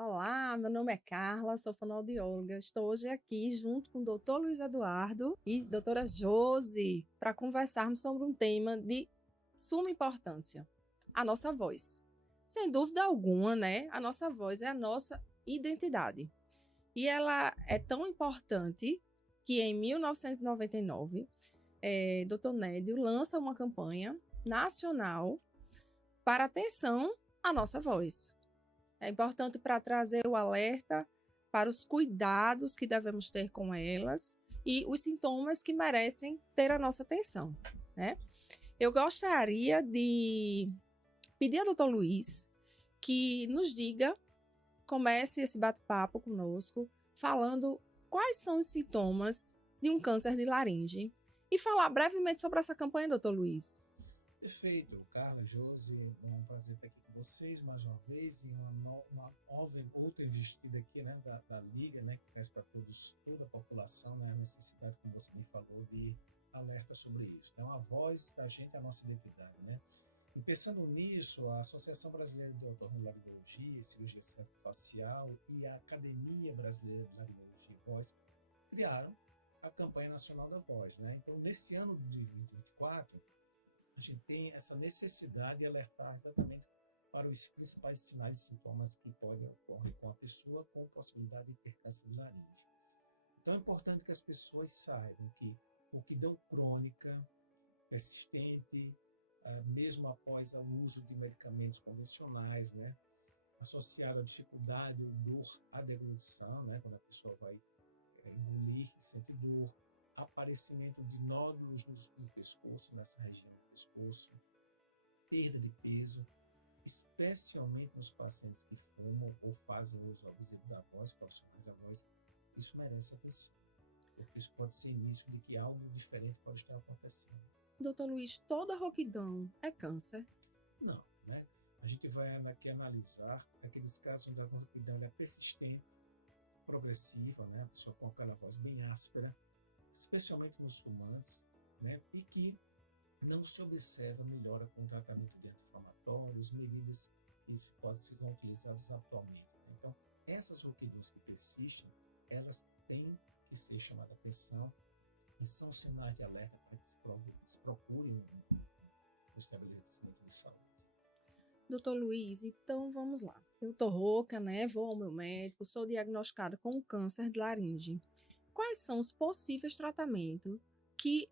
Olá, meu nome é Carla, sou fonoaudióloga. Estou hoje aqui junto com o Dr. Luiz Eduardo e doutora Josi para conversarmos sobre um tema de suma importância, a nossa voz. Sem dúvida alguma, né? A nossa voz é a nossa identidade. E ela é tão importante que em 1999, Dr. Nédio lança uma campanha nacional para atenção à nossa voz. É importante para trazer o alerta para os cuidados que devemos ter com elas e os sintomas que merecem ter a nossa atenção, né? Eu gostaria de pedir ao doutor Luiz que nos diga, comece esse bate-papo conosco, falando quais são os sintomas de um câncer de laringe e falar brevemente sobre essa campanha, doutor Luiz. Perfeito, Carla, Josi, é um prazer estar aqui com vocês mais uma vez em uma outra investida aqui, né, da Liga, né, que traz para toda a população, né, a necessidade, como você me falou, de alerta sobre isso. Então, a voz da gente é a nossa identidade, né? E pensando nisso, a Associação Brasileira de Otorrinolaringologia e Cirurgia Facial e a Academia Brasileira de Laringologia e Voz criaram a campanha nacional da voz, né? Então, nesse ano de 2024, a gente tem essa necessidade de alertar exatamente para os principais sinais e sintomas que podem ocorrer com a pessoa com possibilidade de ter câncer de laringe. Então é importante que as pessoas saibam que rouquidão crônica, persistente, mesmo após o uso de medicamentos convencionais, né, associado à dificuldade ou dor à deglutição, né, quando a pessoa vai engolir e sente dor, aparecimento de nódulos no pescoço, nessa região do pescoço, perda de peso, especialmente nos pacientes que fumam ou fazem uso abusivo da voz, profissionais da voz, isso merece atenção, porque isso pode ser início de que algo diferente pode estar acontecendo. Doutor Luiz, toda rouquidão é câncer? Não, né? A gente vai aqui analisar aqueles casos onde a rouquidão é persistente, progressiva, né? A pessoa com aquela voz bem áspera, especialmente nos fumantes, né? E que não se observa melhora com o tratamento de anti-inflamatórios, medidas que podem ser utilizadas atualmente. Então, essas rouquidões que persistem, elas têm que ser chamadas a atenção e são sinais de alerta para que se procure um estabelecimento de saúde. Doutor Luiz, então vamos lá. Eu tô rouca, né? Vou ao meu médico, sou diagnosticada com câncer de laringe. Quais são os possíveis tratamentos que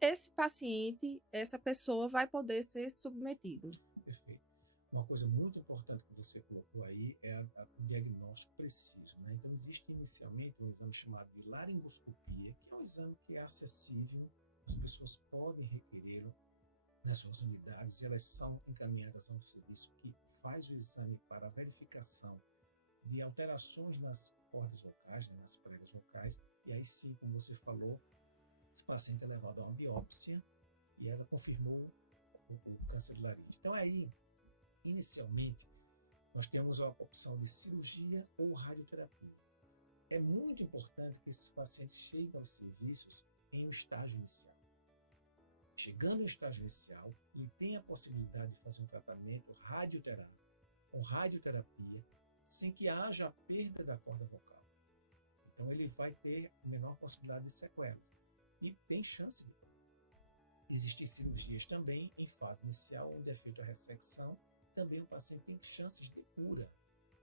esse paciente, essa pessoa vai poder ser submetido? Perfeito. Uma coisa muito importante que você colocou aí é o diagnóstico preciso, né? Então, existe inicialmente um exame chamado de laringoscopia, que é um exame que é acessível, as pessoas podem requerer nas suas unidades, elas são encaminhadas a um serviço que faz o exame para a verificação de alterações nas cordas vocais, né, nas pregas vocais, e aí sim, como você falou, esse paciente é levado a uma biópsia e ela confirmou o câncer de laringe. Então aí, inicialmente, nós temos a opção de cirurgia ou radioterapia. É muito importante que esses pacientes cheguem aos serviços em um estágio inicial. Chegando no estágio inicial, ele tem a possibilidade de fazer um tratamento radioterápico, com radioterapia, sem que haja perda da corda vocal. Então ele vai ter a menor possibilidade de sequela e tem chance de cura. Existem cirurgias também em fase inicial, onde é feita a ressecção, também o paciente tem chances de cura.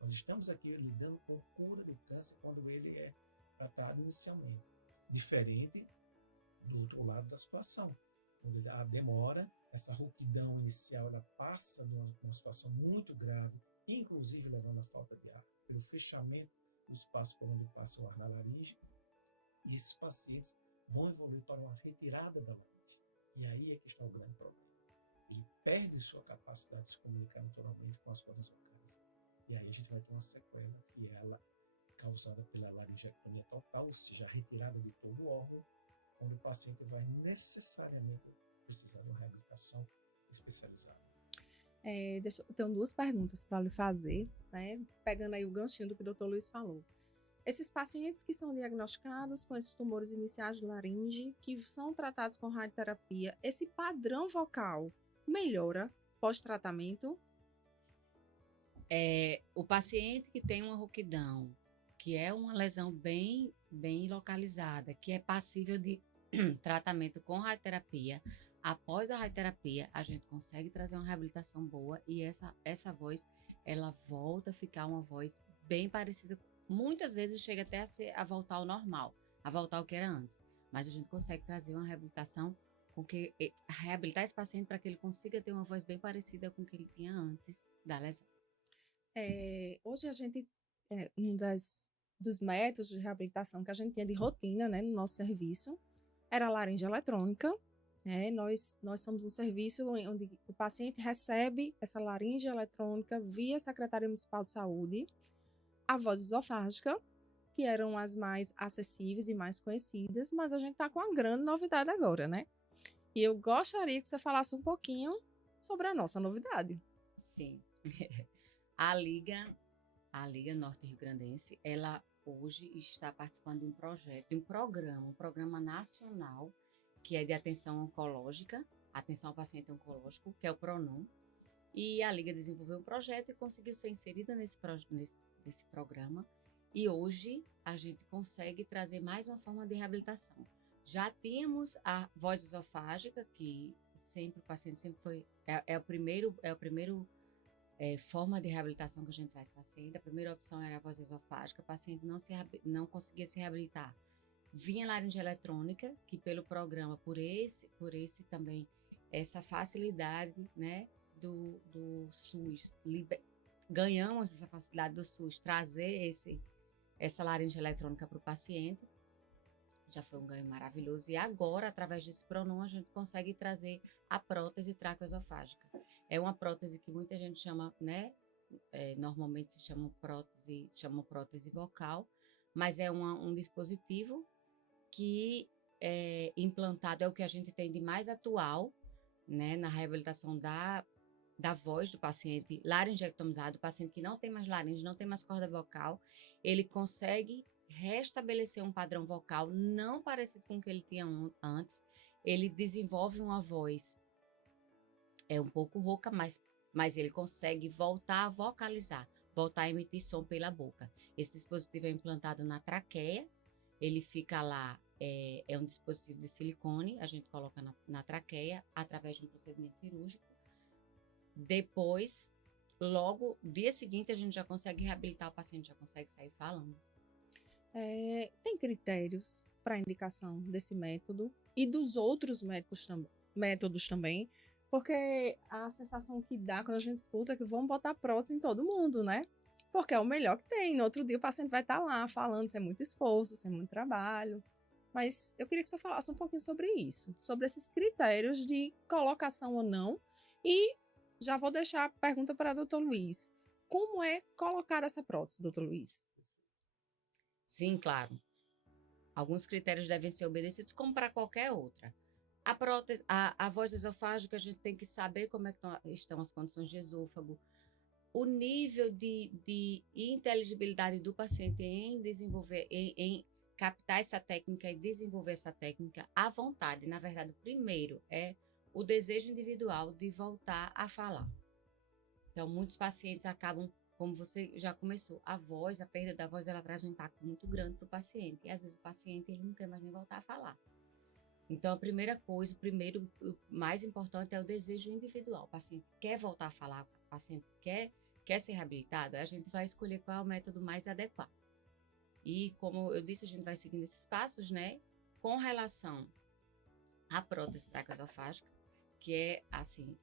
Nós estamos aqui lidando com cura do câncer quando ele é tratado inicialmente, diferente do outro lado da situação. Quando a demora, essa rouquidão inicial ela passa numa situação muito grave, inclusive levando à falta de ar, pelo fechamento do espaço por onde passa o ar na laringe, e esses pacientes vão evoluir para uma retirada da laringe. E aí é que está o grande problema. Ele perde sua capacidade de se comunicar naturalmente com as cordas vocais. E aí a gente vai ter uma sequela que é ela causada pela laringectomia total, ou seja, a retirada de todo o órgão, onde o paciente vai necessariamente precisar de uma reabilitação especializada. Eu tenho duas perguntas para lhe fazer, né? Pegando aí o ganchinho do que o doutor Luiz falou. Esses pacientes que são diagnosticados com esses tumores iniciais de laringe, que são tratados com radioterapia, esse padrão vocal melhora pós-tratamento? O paciente que tem uma rouquidão, que é uma lesão bem, bem localizada, que é passível de tratamento com radioterapia, após a radioterapia, a gente consegue trazer uma reabilitação boa e essa voz, ela volta a ficar uma voz bem parecida. Muitas vezes chega até a voltar ao normal, a voltar ao que era antes. Mas a gente consegue trazer uma reabilitação reabilitar esse paciente para que ele consiga ter uma voz bem parecida com o que ele tinha antes da lesão. Hoje a gente, dos métodos de reabilitação que a gente tinha de rotina, né, no nosso serviço, era a laringe eletrônica. Nós somos um serviço onde o paciente recebe essa laringe eletrônica via Secretaria Municipal de Saúde, a voz esofágica, que eram as mais acessíveis e mais conhecidas, mas a gente está com uma grande novidade agora, né? E eu gostaria que você falasse um pouquinho sobre a nossa novidade. Sim. A Liga Norte Rio Grandense, ela hoje está participando de um projeto, de um programa nacional, que é de atenção oncológica, atenção ao paciente oncológico, que é o PRONON. E a Liga desenvolveu um projeto e conseguiu ser inserida nesse programa. E hoje a gente consegue trazer mais uma forma de reabilitação. Já tínhamos a voz esofágica, que sempre o paciente sempre foi... É o primeiro forma de reabilitação que a gente traz para o paciente. A primeira opção era a voz esofágica. O paciente não conseguia se reabilitar. Vinha laringe eletrônica, que pelo programa, por esse também, essa facilidade, né, do SUS, ganhamos essa facilidade do SUS, trazer essa laringe eletrônica para o paciente. Já foi um ganho maravilhoso. E agora, através desse PRONON, a gente consegue trazer a prótese traqueoesofágica. É uma prótese que muita gente chama, né? Normalmente se chama prótese vocal, mas é um dispositivo que é implantado, é o que a gente tem de mais atual, né? Na reabilitação da voz do paciente laringectomizado, o paciente que não tem mais laringe, não tem mais corda vocal, ele consegue restabelecer um padrão vocal não parecido com o que ele tinha antes. Ele desenvolve uma voz um pouco rouca, mas ele consegue voltar a vocalizar, voltar a emitir som pela boca. Esse dispositivo é implantado na traqueia, ele fica lá, é um dispositivo de silicone, a gente coloca na traqueia através de um procedimento cirúrgico. Depois, logo, dia seguinte, a gente já consegue reabilitar o paciente, já consegue sair falando. Tem critérios para indicação desse método e dos outros métodos também, porque a sensação que dá quando a gente escuta é que vão botar prótese em todo mundo, né? Porque é o melhor que tem. No outro dia o paciente vai estar lá falando, isso é muito esforço, isso é muito trabalho. Mas eu queria que você falasse um pouquinho sobre isso, sobre esses critérios de colocação ou não. E já vou deixar a pergunta para o doutor Luiz. Como é colocar essa prótese, doutor Luiz? Sim, claro. Alguns critérios devem ser obedecidos, como para qualquer outra. A prótese, a voz esofágica, a gente tem que saber como é que estão as condições de esôfago, o nível de inteligibilidade do paciente em desenvolver, em captar essa técnica e desenvolver essa técnica à vontade. Na verdade, o primeiro é o desejo individual de voltar a falar. Então, muitos pacientes acabam, como você já começou, a perda da voz, ela traz um impacto muito grande para o paciente. E às vezes o paciente ele não quer mais nem voltar a falar. Então, a primeira coisa, o mais importante é o desejo individual. O paciente quer voltar a falar, o paciente quer ser reabilitado, a gente vai escolher qual é o método mais adequado. E, como eu disse, a gente vai seguindo esses passos, né? Com relação à prótese traqueoesofágica, que é, assim,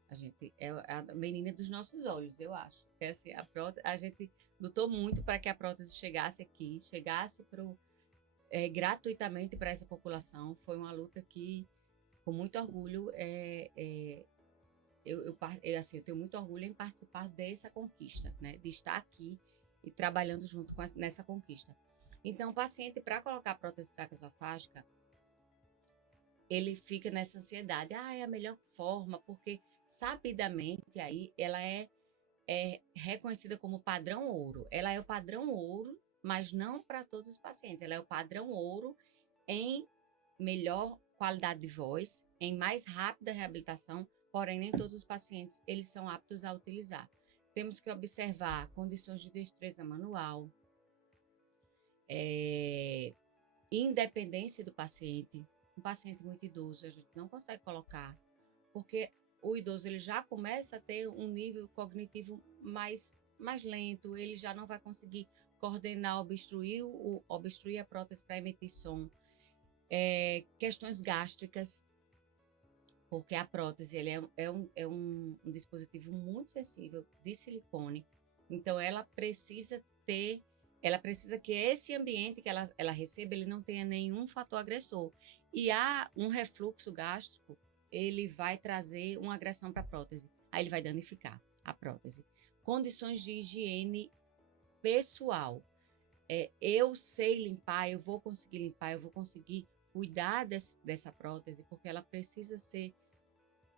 é a menina dos nossos olhos, eu acho. É assim, a gente lutou muito para que a prótese chegasse aqui, gratuitamente para essa população. Foi uma luta que, com muito orgulho, eu tenho muito orgulho em participar dessa conquista, né? De estar aqui e trabalhando junto nessa conquista. Então, o paciente, para colocar a prótese traqueoesofágica, ele fica nessa ansiedade. É a melhor forma, porque sabidamente aí ela é reconhecida como padrão ouro. Ela é o padrão ouro, mas não para todos os pacientes. Ela é o padrão ouro em melhor qualidade de voz, em mais rápida reabilitação, porém nem todos os pacientes eles são aptos a utilizar. Temos que observar condições de destreza manual, independência do paciente. Um paciente muito idoso, a gente não consegue colocar, porque o idoso ele já começa a ter um nível cognitivo mais lento, ele já não vai conseguir coordenar, obstruir a prótese para emitir som. Questões gástricas, porque a prótese ele é um dispositivo muito sensível de silicone, então ela precisa que esse ambiente que ela receba, ele não tenha nenhum fator agressor. E há um refluxo gástrico, ele vai trazer uma agressão para a prótese, aí ele vai danificar a prótese. Condições de higiene pessoal. Eu sei limpar, eu vou conseguir limpar, eu vou conseguir cuidar dessa prótese, porque ela precisa ser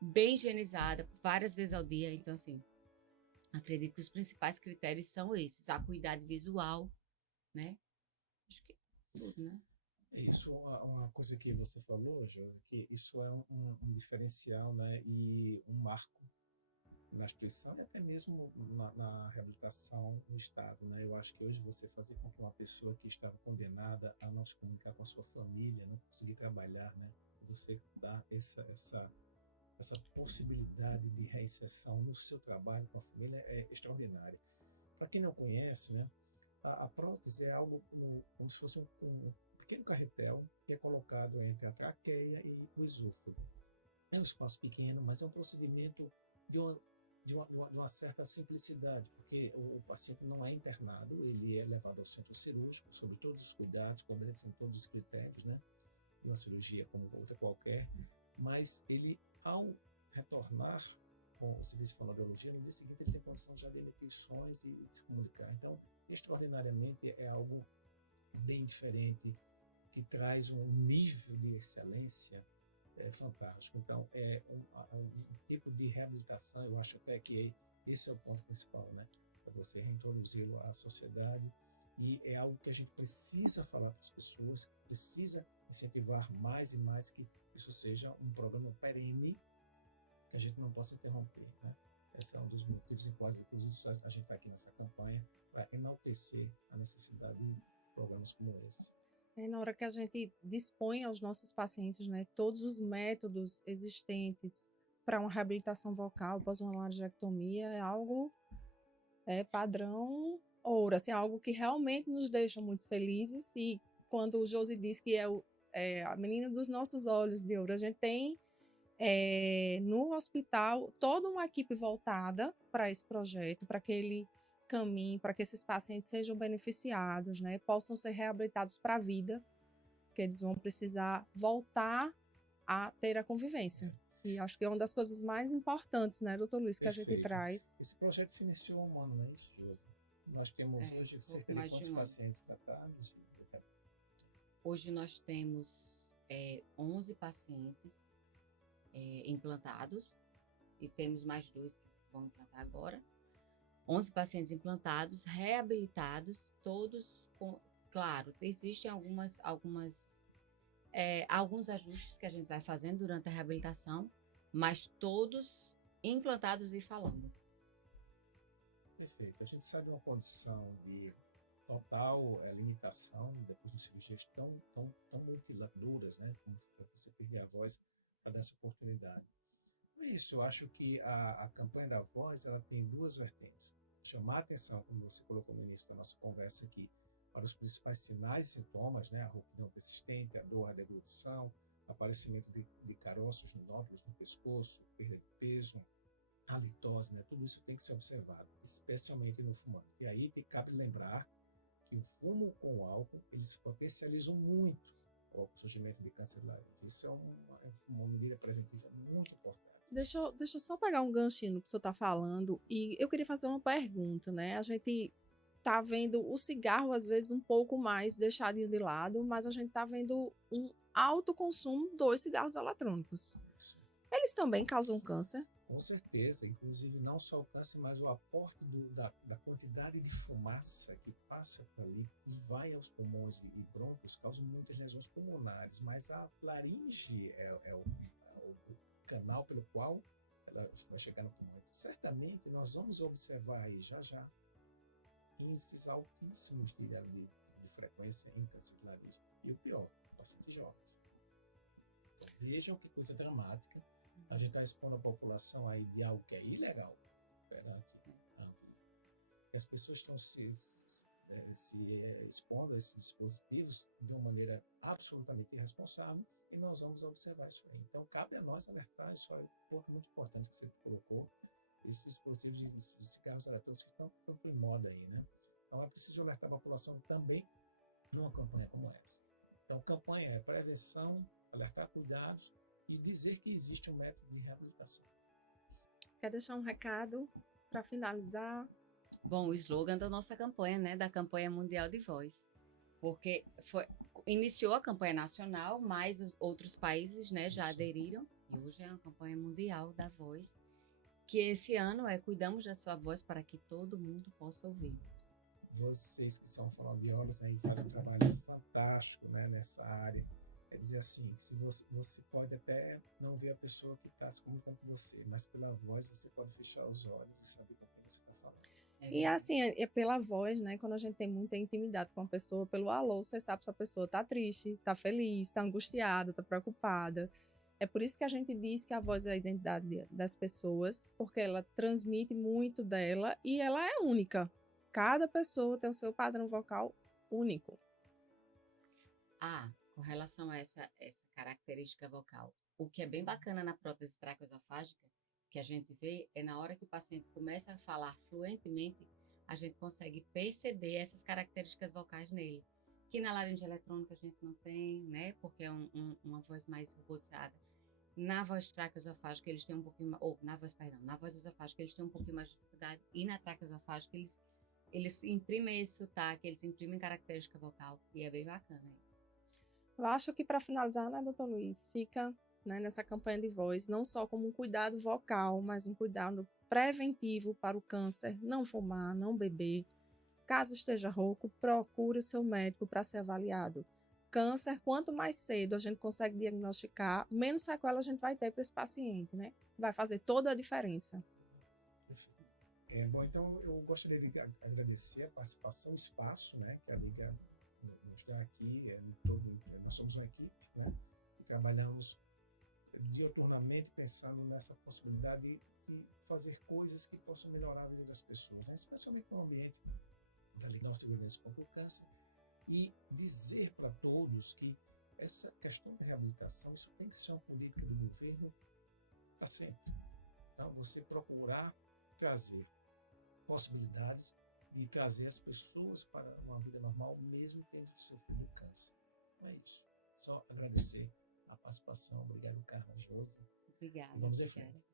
bem higienizada várias vezes ao dia. Então, assim, acredito que os principais critérios são esses: a acuidade visual, né? Acho que tudo, né? Isso, uma coisa que você falou, Josi, que isso é um diferencial, né, e um marco na instituição e até mesmo na reabilitação no Estado, né? Eu acho que hoje você fazer com que uma pessoa que estava condenada a não se comunicar com a sua família, não conseguir trabalhar, né, você dá essa possibilidade de reinserção no seu trabalho com a família é extraordinária. Para quem não conhece, né, a prótese é algo como se fosse um pequeno carretel que é colocado entre a traqueia e o esôfago. É um espaço pequeno, mas é um procedimento de uma certa simplicidade, porque o paciente não é internado, ele é levado ao centro cirúrgico, sob todos os cuidados, obedecendo todos os critérios, né, de uma cirurgia como outra qualquer, mas ele, ao retornar com o serviço de fonoaudiologia, no dia seguinte ele tem condição já de emitir sons e de se comunicar. Então, extraordinariamente, é algo bem diferente, que traz um nível de excelência fantástico. Então, é um tipo de reabilitação, eu acho até que esse é o ponto principal, né? Para você reintroduzir à sociedade, e é algo que a gente precisa falar para as pessoas, precisa incentivar mais e mais que isso seja um programa perene, que a gente não possa interromper, né? Esse é um dos motivos em quais, inclusive, a gente está aqui nessa campanha para enaltecer a necessidade de programas como esse. Na hora que a gente dispõe aos nossos pacientes, né, todos os métodos existentes para uma reabilitação vocal após uma laringectomia, é algo padrão ouro, assim, algo que realmente nos deixa muito felizes. E quando o Josi diz que é a menina dos nossos olhos de ouro, a gente tem no hospital toda uma equipe voltada para esse projeto, para que ele caminhe, para que esses pacientes sejam beneficiados, né, possam ser reabilitados para a vida, porque eles vão precisar voltar a ter a convivência. E acho que é uma das coisas mais importantes, né, doutor Luiz, que Perfeito. A gente traz. Esse projeto se iniciou há um ano, não é isso, Josi? Nós temos hoje cerca de quantos pacientes tratados? Hoje nós temos 11 pacientes implantados, e temos mais 2 que vão implantar agora. 11 pacientes implantados, reabilitados, todos com... Claro, existem alguns ajustes que a gente vai fazendo durante a reabilitação, mas todos implantados e falando. Perfeito. A gente sabe uma condição de total limitação depois de cirurgias tão mutiladoras, né, como você perder a voz para dar essa oportunidade. Por isso, eu acho que a campanha da voz, ela tem duas vertentes. Chamar a atenção, como você colocou no início da nossa conversa aqui, para os principais sinais e sintomas, né, a rouquidão persistente, a dor, a deglutição, aparecimento de caroços no nódulos no pescoço, perda de peso, a litose, né, tudo isso tem que ser observado, especialmente no fumante. E aí que cabe lembrar que o fumo com o álcool, eles potencializam muito o surgimento de câncer de laringe. Isso é uma medida preventiva muito importante. Deixa eu só pegar um ganchinho no que o senhor está falando, e eu queria fazer uma pergunta, né? A gente tá vendo o cigarro, às vezes, um pouco mais deixadinho de lado, mas a gente tá vendo um alto consumo dos cigarros eletrônicos. Eles também causam câncer? Com certeza, inclusive não só o câncer, mas o aporte da quantidade de fumaça que passa por ali e vai aos pulmões e brônquios causa muitas lesões pulmonares, mas a laringe é o canal pelo qual ela vai chegar no pulmão. Certamente nós vamos observar aí já índices altíssimos de frequência em câncer de laringe. E o pior, pacientes jovens. Então, vejam que coisa dramática. A gente está expondo a população aí de algo que é ilegal perante a Anvisa. As pessoas estão se expondo a esses dispositivos de uma maneira absolutamente irresponsável e nós vamos observar isso aí. Então, cabe a nós alertar, isso é um ponto muito importante que você colocou, esses dispositivos de cigarros eletrônicos que estão por moda aí, né? Então, é preciso alertar a população também numa campanha como essa. Então, campanha é prevenção, alertar cuidados e dizer que existe um método de reabilitação. Quer deixar um recado para finalizar? Bom, o slogan da nossa campanha, né, da campanha mundial de voz, porque iniciou a campanha nacional, mas os outros países, né, já aderiram, e hoje é uma campanha mundial da voz, que esse ano é Cuidamos da Sua Voz para que todo mundo possa ouvir. Vocês que são fonoaudiólogos aí fazem um trabalho fantástico, né, nessa área. Quer dizer assim, se você pode até não ver a pessoa que está se comunicando com você, mas pela voz você pode fechar os olhos e saber com quem você está falando. E assim, é pela voz, né? Quando a gente tem muita intimidade com a pessoa, pelo alô, você sabe se a pessoa está triste, está feliz, está angustiada, está preocupada. É por isso que a gente diz que a voz é a identidade das pessoas, porque ela transmite muito dela e ela é única. Cada pessoa tem o seu padrão vocal único. Com relação a essa característica vocal, o que é bem bacana na prótese traqueosofágica, que a gente vê, é na hora que o paciente começa a falar fluentemente, a gente consegue perceber essas características vocais nele, que na laringe eletrônica a gente não tem, né, porque é uma voz mais robotizada. Na voz traqueosofágica eles têm um pouquinho mais, na voz esofágica eles têm um pouquinho mais de dificuldade, e na traqueosofágica eles imprimem esse sotaque, eles imprimem característica vocal, e é bem bacana isso. Eu acho que para finalizar, né, doutor Luiz, fica, né, nessa campanha de voz, não só como um cuidado vocal, mas um cuidado preventivo para o câncer, não fumar, não beber. Caso esteja rouco, procure o seu médico para ser avaliado. Câncer, quanto mais cedo a gente consegue diagnosticar, menos sequela a gente vai ter para esse paciente, né? Vai fazer toda a diferença. Bom, então eu gostaria de agradecer a participação, o espaço, né, que a Liga nos dá aqui, nós somos uma equipe, né, e trabalhamos diuturnamente pensando nessa possibilidade de fazer coisas que possam melhorar a vida das pessoas, né, especialmente no ambiente da Liga Norte-Grandense contra o Câncer, e dizer para todos que essa questão da reabilitação, isso tem que ser uma política do governo para sempre. Então, você procurar trazer possibilidades de trazer as pessoas para uma vida normal, mesmo tendo sofrido câncer. Então é isso. Só agradecer a participação. Obrigado, Carla, Josi. Obrigada. Vamos em frente.